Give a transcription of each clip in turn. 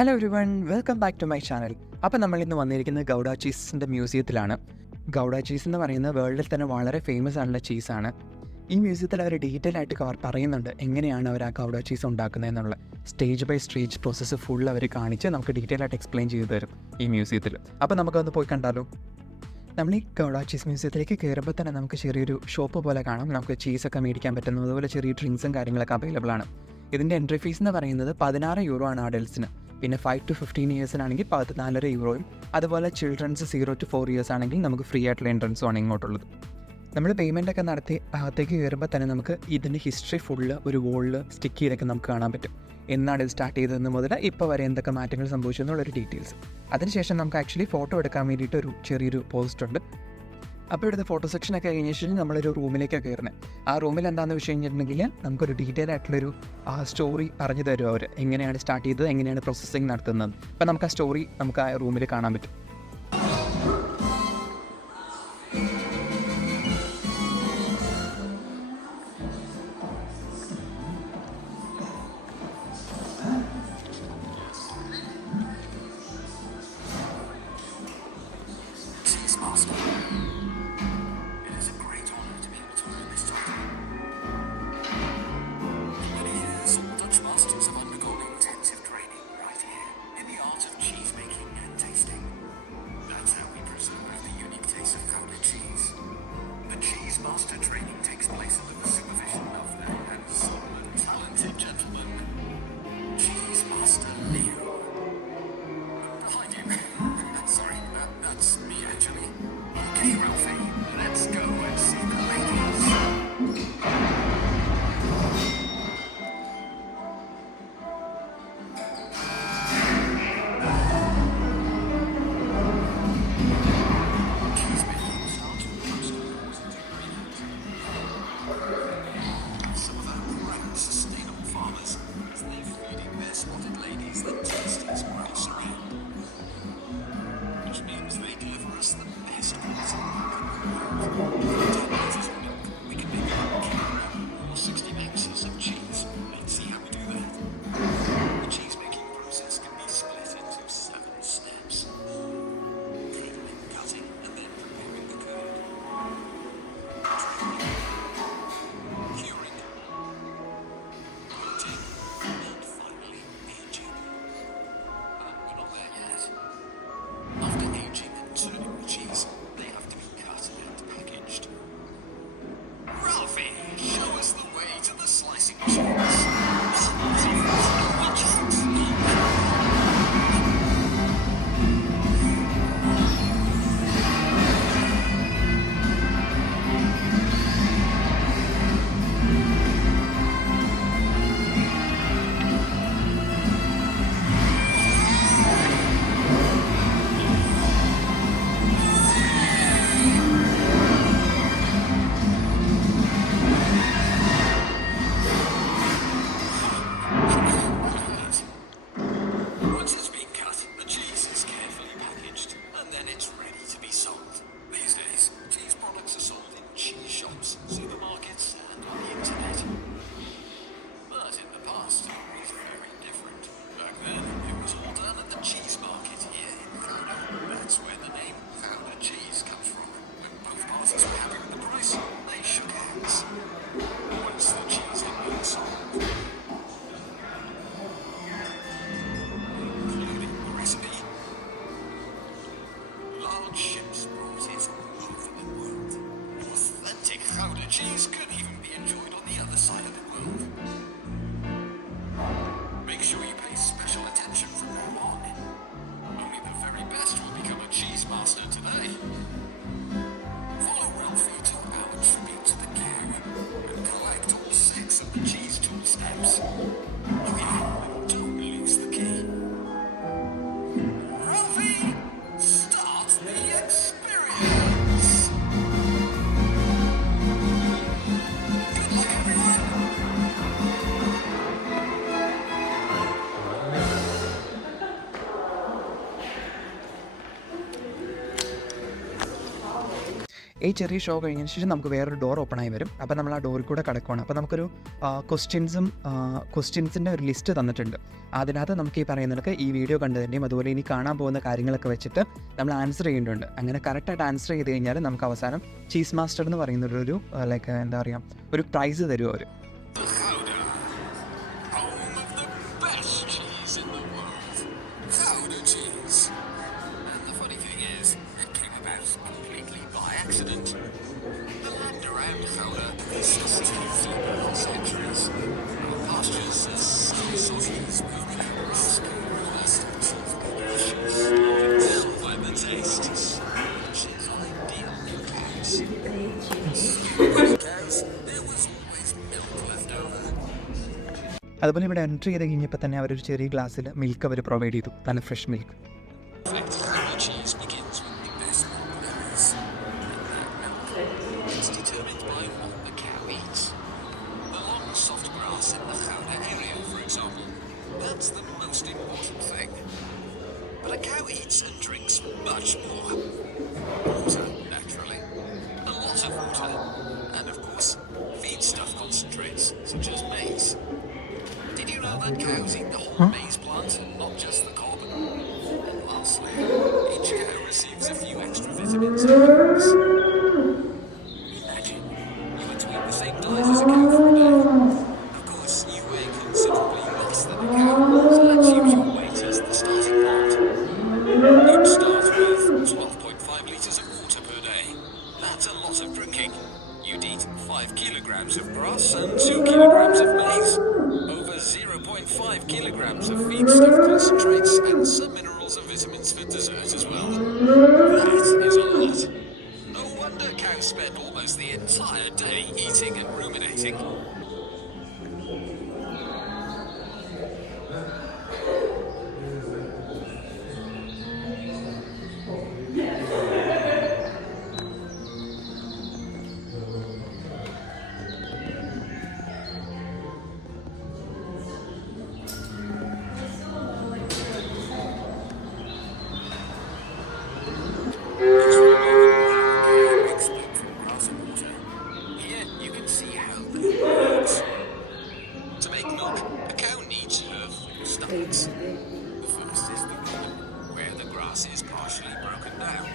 Hello everyone, welcome back to my channel. അപ്പോൾ നമ്മൾ ഇന്ന് വന്നിരിക്കുന്നത് ഗൗഡ ചീസിൻ്റെ മ്യൂസിയത്തിലാണ്. ഗൗഡ ചീസ് എന്ന് പറയുന്നത് വേൾഡിൽ തന്നെ വളരെ ഫേമസ് ആയിട്ടുള്ള ചീസാണ്. ഈ മ്യൂസിയത്തിൽ അവർ ഡീറ്റെയിൽ ആയിട്ട് പറയുന്നുണ്ട് എങ്ങനെയാണ് അവർ ആ ഗൗഡ ചീസ് ഉണ്ടാക്കുന്നതെന്നുള്ള stage by stage process full അവർ കാണിച്ച് നമുക്ക് ഡീറ്റെയിൽ ആയിട്ട് എക്സ്പ്ലെയിൻ ചെയ്തു തരും ഈ മ്യൂസിയത്തിൽ. അപ്പോൾ നമുക്കൊന്ന് പോയി കണ്ടാലോ. നമ്മൾ ഈ ഗൗഡ ചീസ് മ്യൂസിയത്തിലേക്ക് കയറുമ്പോൾ തന്നെ നമുക്ക് ചെറിയൊരു ഷോപ്പ് പോലെ കാണാം. നമുക്ക് ചീസൊക്കെ മേടിക്കാൻ പറ്റുന്നത്, അതുപോലെ ചെറിയ ഡ്രിങ്ക്സും കാര്യങ്ങളൊക്കെ അവൈലബിൾ ആണ്. ഇതിൻ്റെ എൻട്രി ഫീസ് എന്ന് പറയുന്നത് 16 യൂറോ ആണ് അഡൽട്സിന്. പിന്നെ 5 to 15 ഇയേഴ്സിനാണെങ്കിൽ 14 യൂറോയും, അതുപോലെ ചിൽഡ്രൻസ് 0 to 4 ഇയേഴ്സ് ആണെങ്കിൽ നമുക്ക് ഫ്രീ ആയിട്ടുള്ള എൻട്രൻസും ആണ് ഇങ്ങോട്ടുള്ളത്. നമ്മൾ പേയ്മെൻ്റ് ഒക്കെ നടത്തി അകത്തേക്ക് കയറുമ്പോൾ തന്നെ നമുക്ക് ഇതിൻ്റെ ഹിസ്റ്ററി ഫുള്ള് ഒരു വോളിൽ സ്റ്റിക്ക് ചെയ്തൊക്കെ നമുക്ക് കാണാൻ പറ്റും. എന്നാണ് ഇത് സ്റ്റാർട്ട് ചെയ്തതെന്ന് മുതൽ ഇപ്പോൾ വരെ എന്തൊക്കെ മാറ്റങ്ങൾ സംഭവിച്ചു എന്നുള്ളൊരു ഡീറ്റെയിൽസ്. അതിനുശേഷം നമുക്ക് ആക്ച്വലി ഫോട്ടോ എടുക്കാൻ വേണ്ടിയിട്ട് ഒരു ചെറിയൊരു പോസ്റ്റ് ഉണ്ട്. അപ്പോൾ ഇവിടുത്തെ ഫോട്ടോ സെക്ഷനൊക്കെ കഴിഞ്ഞ ശേഷം നമ്മളൊരു റൂമിലേക്കാണ് കയറുന്നത്. ആ റൂമിൽ എന്താണെന്ന് വെച്ച് കഴിഞ്ഞിട്ടുണ്ടെങ്കിൽ നമുക്കൊരു ഡീറ്റെയിൽ ആയിട്ടുള്ളൊരു സ്റ്റോറി പറഞ്ഞു തരും അവർ, എങ്ങനെയാണ് സ്റ്റാർട്ട് ചെയ്തത്, എങ്ങനെയാണ് പ്രോസസ്സിങ് നടത്തുന്നത്. അപ്പോൾ നമുക്ക് ആ സ്റ്റോറി നമുക്ക് ആ റൂമിൽ കാണാൻ പറ്റും. Master training takes place under the supervision of the handsome and talented gentleman, Cheese Master Leo. Behind him. Sorry, that's me actually. Okay, Ralphie, let's go and see the ladies. Ships brought it all over the world. Authentic Gouda cheese could even be enjoyed on the other side of the world. Make sure you pay special attention from now on. Only the very best will become a cheese master today. Follow Ralphie to our tribute to the cow and collect all 6 of the cheese tool steps. Oh yeah, don't lose the key. Ralphie! Start the experience! ഈ ചെറിയ ഷോ കഴിഞ്ഞതിന് ശേഷം നമുക്ക് വേറൊരു door open ആയി വരും. അപ്പോൾ നമ്മൾ ആ ഡോറിൽ കൂടെ കിടക്കുകയാണ്. അപ്പോൾ നമുക്കൊരു ക്വസ്റ്റ്യൻസിൻ്റെ ഒരു ലിസ്റ്റ് തന്നിട്ടുണ്ട്. അതിനകത്ത് നമുക്ക് ഈ പറയുന്നതൊക്കെ ഈ വീഡിയോ കണ്ടതിൻ്റെയും അതുപോലെ ഇനി കാണാൻ പോകുന്ന കാര്യങ്ങളൊക്കെ വെച്ചിട്ട് നമ്മൾ ആൻസർ ചെയ്യേണ്ടതുണ്ട്. അങ്ങനെ കറക്റ്റായിട്ട് ആൻസർ ചെയ്ത് കഴിഞ്ഞാൽ നമുക്ക് അവസാനം ചീസ് മാസ്റ്റർ എന്ന് പറയുന്നൊരു ലൈക്ക് എന്താ പറയുക, ഒരു പ്രൈസ് തരും അവർ. Home of the best cheese in the world. Gouda Cheese. And the funny thing is, it came about completely by accident. The land around Gouda is sustained for centuries. Pastures as some sausages moving across by the taste. Which is ideal for cows. Cows, there was always milk left over. അതുപോലെ ഇവിടെ എൻട്രി ചെയ്ത് കഴിഞ്ഞപ്പോൾ തന്നെ അവരൊരു ചെറിയ ഗ്ലാസ്സിൽ മിൽക്ക് അവർ പ്രൊവൈഡ് ചെയ്തു, നല്ല fresh milk. Gouda cheese begins with the best milk there is. It's determined by what the cow eats. The long, soft grass in the Gouda area, for example, that's the most important thing. But a cow eats and drinks much more. Water, naturally. A lot of water. And of course, feedstuff concentrates, such as maize. Did you know that cows eat the whole maize plant, not just the cob? And lastly, each cow receives a few extra vitamins and minerals. Imagine you were to eat the same diet as a cow for a day. Of course, you weigh considerably less than a cow, so let's use your weight as the starting point. You'd start with 12.5 litres of water per day. That's a lot of drinking. You'd eat 5 kilograms of grass and 2 kilograms of maize. Over 0.5 kilograms of feedstuff concentrates and some minerals and vitamins for dessert as well. That is a lot. No wonder cows spend almost the entire day eating and ruminating. Export from grass and water. Here you can see how that works. To make milk, a cow needs her four stomachs. The first is the rummen, where the grass is partially broken down.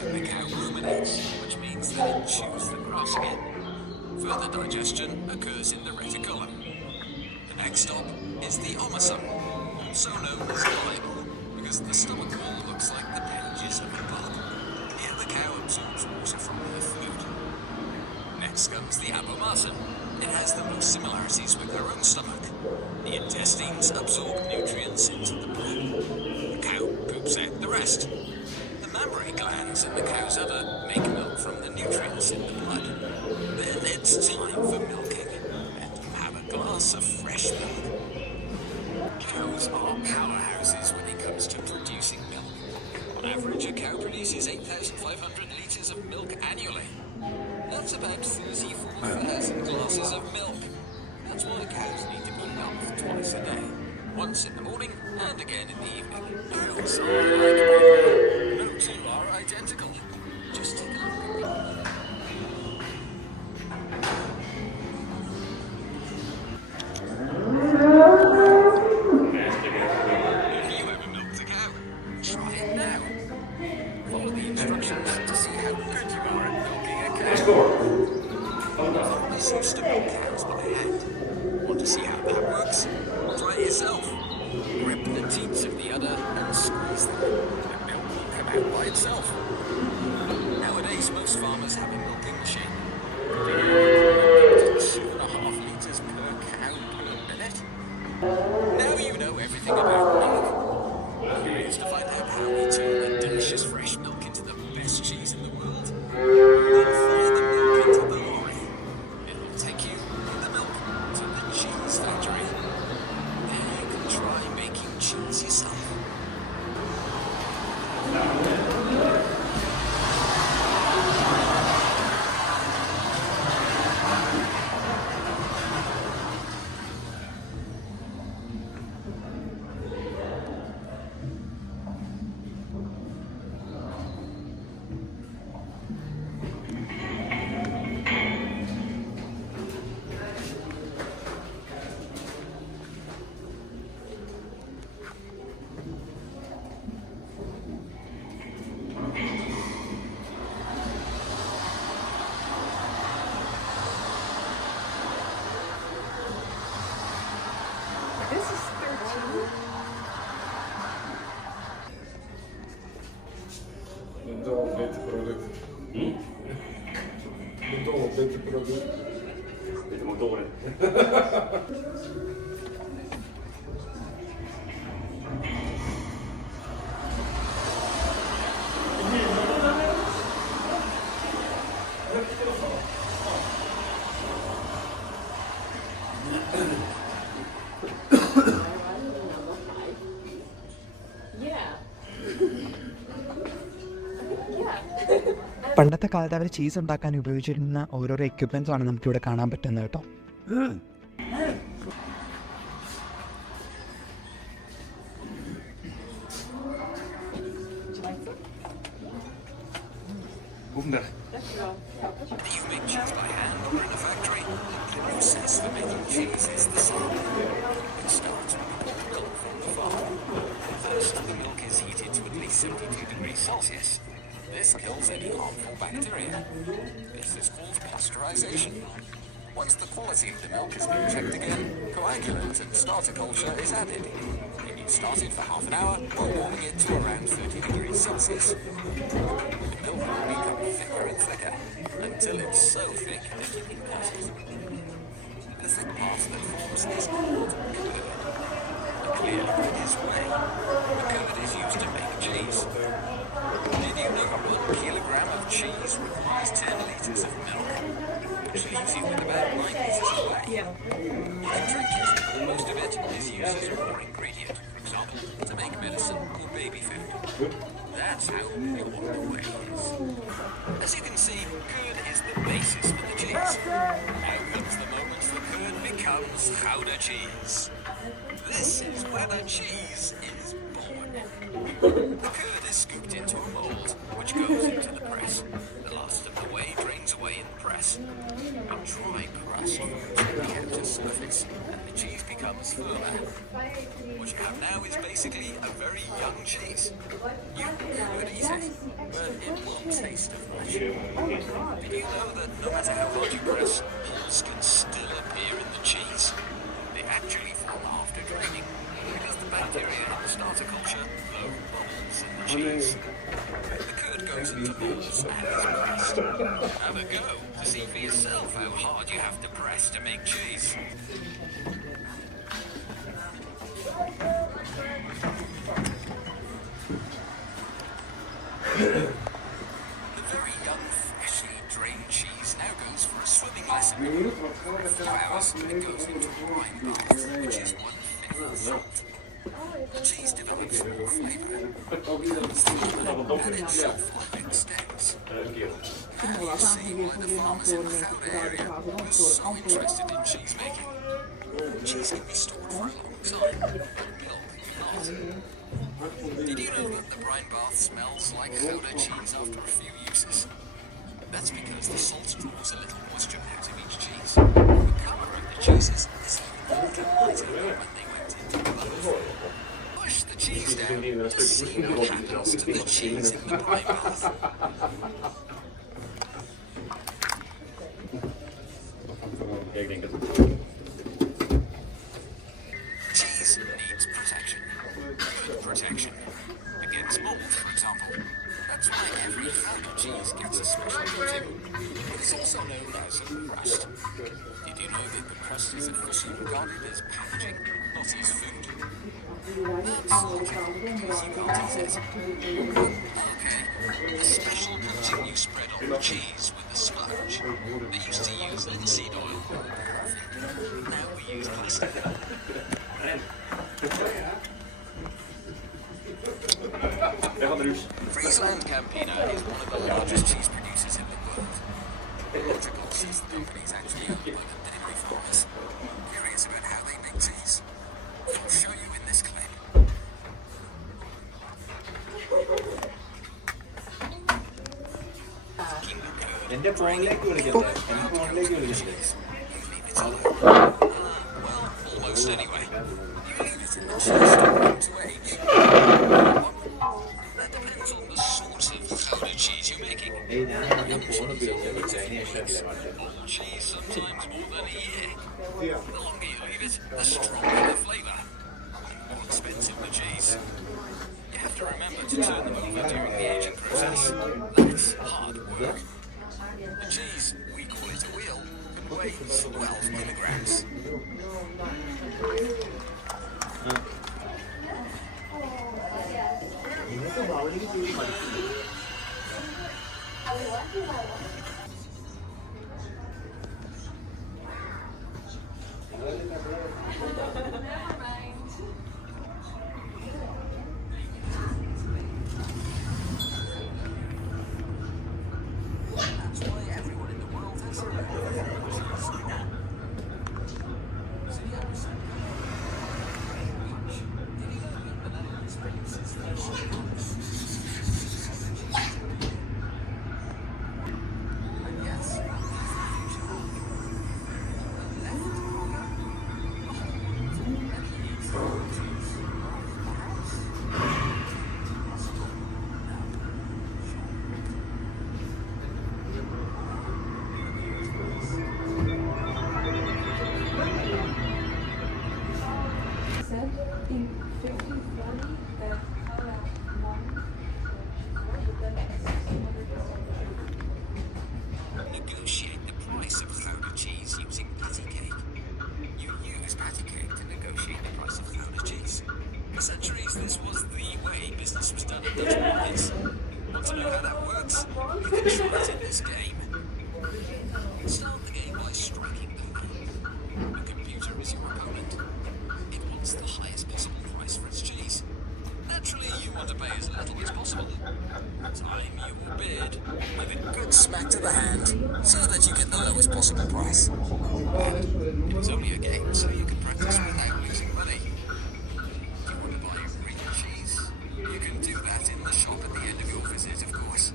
Then the cow ruminates, which means that it chews the grass again. Further digestion occurs in the reticulum. The next stop is the omasum, also known as the Bible, because the stomach wall looks like the pages of a book. Here the cow absorbs water from her food. Next comes the abomasum. It has the most similarities with her own stomach. The intestines absorb nutrients into the blood. The cow poops out the rest. The mammary glands in the cow's udder make milk from the nutrients in the blood. Then it's time for milking, and you have a glass of fresh milk. Cows are powerhouses when it comes to producing milk. On average, a cow produces 8,500 litres of milk annually. That's about 34,000 glasses of milk. That's why cows need to be milked twice a day. Once in the morning and again in the evening. Cows are like people. No two are identical. Just take a look. Have you ever milked a cow? Try it now. Follow the instructions to see how good you are at milking a cow. Farmers used to milk cows by hand. Want to see how that works? Try it yourself. Grip the teats of the udder and squeeze them. The milk will come out by itself. Nowadays, most farmers have a milking machine. 2.5 litres per cow per minute. Now you know everything about milk. Curious to find out how we turn the delicious fresh milk into the best cheese in the world? Then fire the milk into the lorry. It'll take you in the milk to the cheese factory. There you can try making cheese yourself. പണ്ടത്തെ കാലത്ത് അവർ ചീസ് ഉണ്ടാക്കാൻ ഉപയോഗിച്ചിരുന്ന ഓരോരോ എക്യുപ്മെൻറ്റ്സുമാണ് നമുക്കിവിടെ കാണാൻ പറ്റുന്നത് കേട്ടോ. Do you make cheese by hand or in a factory? The process for making cheese is the same. It starts when you pull the milk from the farm. First, the milk is heated to at least 72 degrees Celsius. This kills any harmful bacteria. This is called pasteurization. Once the quality of the milk has been checked again, coagulant and starter culture is added. And you start it for half an hour while warming it to around 30 degrees Celsius. The milk will become thicker and thicker until it's so thick that you can cut it. The thick part that forms is called curd. The clear liquid is whey. The curd is used to make cheese. Did you know 1 kilogram of cheese requires 10 litres of milk, which leaves you with about 9 litres of whey? You can drink it. Most of it is used as a raw ingredient, for example, to make medicine or baby food. That's how pure the whey is. As you can see, curd is the basis for the cheese. Now comes the moment the curd becomes Gouda cheese. This is where the cheese is born. The curd is scooped into a mold, which goes into the press. The last of the whey drains away in the press. A dry crust forms on the outer surface, and the cheese becomes firmer. What you have now is basically a very young cheese. You could eat it, but it won't taste of much. Did you know that no matter how hard you press, holes can still appear in the cheese? They actually form after draining, because the bacteria in the starter culture blow bubbles in the cheese. The curd goes into molds and is pressed. Have a go to see for yourself how hard you have to press to make cheese. The very young, freshly drained cheese now goes for a swimming lesson. For a few hours, it goes into a brine bath, which is 1/5 salt. The cheese develops more flavour, becomes thicker, and its shelf life extends. Now you see why the farmers in the Gouda area were so interested in cheese making. Cheese can be stored for a long time, but milk not. Did you know that the brine bath smells like Gouda cheese after a few uses? That's because the salt draws a little moisture out of each cheese. The colour of the cheeses is even a little lighter than when they went into the bath. Push the cheese down to see what happens to the cheese in the brine bath. Cheese needs protection. Good protection. Against mold, for example. That's why every Gouda cheese gets a special coating. It's also known as a crust. Did you know that the crust is officially regarded as packaging, not as food? That's logical, because you can't eat it. Okay, the special coating you spread on the cheese with the sponge. They used to use linseed oil. Perfect. Now we use plastic. Friesland Campina is one of the largest cheese producers in the world. Logical cheese companies actually owned by the dairy farmers. Curious about how they make cheese? I'll show you in this clip. എന്റെ ഫോണിലേക്ക് വിളിക്കുന്നത് Cheese. You leave it alone. Well, almost anyway. You leave it in the cheese to age. That depends on the sort of Gouda cheese you're making. ഞാൻ ഫോൺ ഉപയോഗിച്ചത് Chinese Old cheese sometimes more than a year. The longer you leave it, the stronger the flavour. The more expensive the cheese. You have to remember to turn them over during the aging process. That's hard work. The cheese, we call it a wheel, weighs 12 kilograms. That's why everyone in the world has a in 1540 that negotiate the price of Gouda cheese using patty cake. You use patty cake to negotiate the price of Gouda cheese. For centuries, this was the way business was done in Dutch markets. Want to know how that works? You can try it in this game. Start the game by striking the hand. The computer is your opponent. It wants the highest possible price for its cheese. Naturally, you want to pay as little as possible. Time your bid with a good smack to the hand so that you get the lowest possible price. But it's only a game, so you can practice without losing money. You want to buy real cheese? You can do that in the shop at the end of your visit, of course.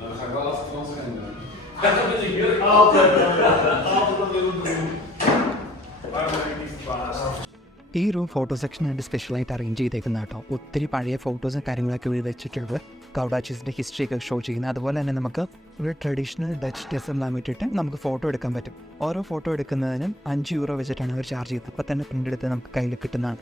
Dan ga ik wel als Frans rennen. Dat is ik altijd willen doen. Waarom ben ik niet verbaasd? ഈ room photo സെക്ഷനായിട്ട് സ്പെഷ്യലായിട്ട് അറേഞ്ച് ചെയ്തേക്കുന്ന കേട്ടോ. ഒത്തിരി പഴയ ഫോട്ടോസും കാര്യങ്ങളൊക്കെ ഇവിടെ വെച്ചിട്ടുള്ളത് ഗൗഡ ചീസിൻ്റെ ഹിസ്റ്ററിയൊക്കെ ഷോ ചെയ്യുന്നത്. അതുപോലെ തന്നെ നമുക്ക് ഒരു ട്രഡീഷണൽ ഡച്ച് ഡെസെല്ലാം ഇട്ടിട്ട് നമുക്ക് ഫോട്ടോ എടുക്കാൻ പറ്റും. ഓരോ ഫോട്ടോ എടുക്കുന്നതിനും €5 വെച്ചിട്ടാണ് അവർ ചാർജ് ചെയ്യുന്നത്. അപ്പോൾ തന്നെ പ്രിൻ്റ് എടുത്ത് നമുക്ക് കയ്യിൽ കിട്ടുന്നതാണ്.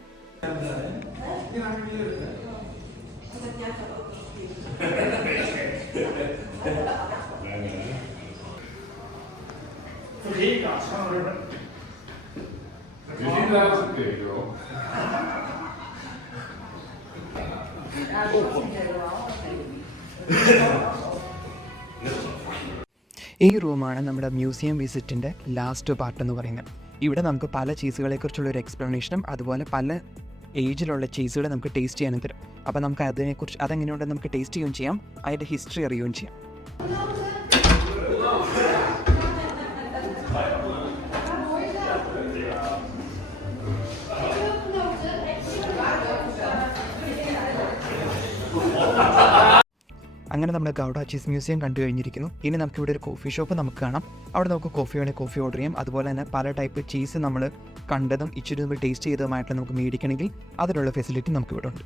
Je ziet daar als een keek, joh. ഈ റൂമാണ് നമ്മുടെ മ്യൂസിയം വിസിറ്റിൻ്റെ ലാസ്റ്റ് പാർട്ട് എന്ന് പറയുന്നത്. ഇവിടെ നമുക്ക് പല ചീസുകളെക്കുറിച്ചുള്ള ഒരു എക്സ്പ്ലനേഷനും അതുപോലെ പല ഏജിലുള്ള ചീസുകൾ നമുക്ക് ടേസ്റ്റ് ചെയ്യാനും തരും. അപ്പോൾ നമുക്ക് അതിനെക്കുറിച്ച് അതെങ്ങനെയുണ്ടെന്ന് നമുക്ക് ടേസ്റ്റ് ചെയ്യുകയും ചെയ്യാം, അതിൻ്റെ ഹിസ്റ്ററി അറിയുകയും ചെയ്യാം. അങ്ങനെ നമ്മൾ ഗൗഡ ചീസ് മ്യൂസിയം കണ്ടു കഴിഞ്ഞിരിക്കുന്നു. ഇനി നമുക്കിവിടെ ഒരു കോഫി ഷോപ്പ് നമുക്ക് കാണാം. അവിടെ നമുക്ക് കോഫി വേണമെങ്കിൽ കോഫി ഓർഡർ ചെയ്യാം. അതുപോലെ തന്നെ പല ടൈപ്പ് ചീസ് നമ്മൾ കണ്ടതും ഇച്ചിരി നമ്മൾ ടേസ്റ്റ് ചെയ്തതുമായിട്ട് നമുക്ക് മേടിക്കണമെങ്കിൽ അതിനുള്ള ഫെസിലിറ്റി നമുക്കിവിടെ ഉണ്ട്.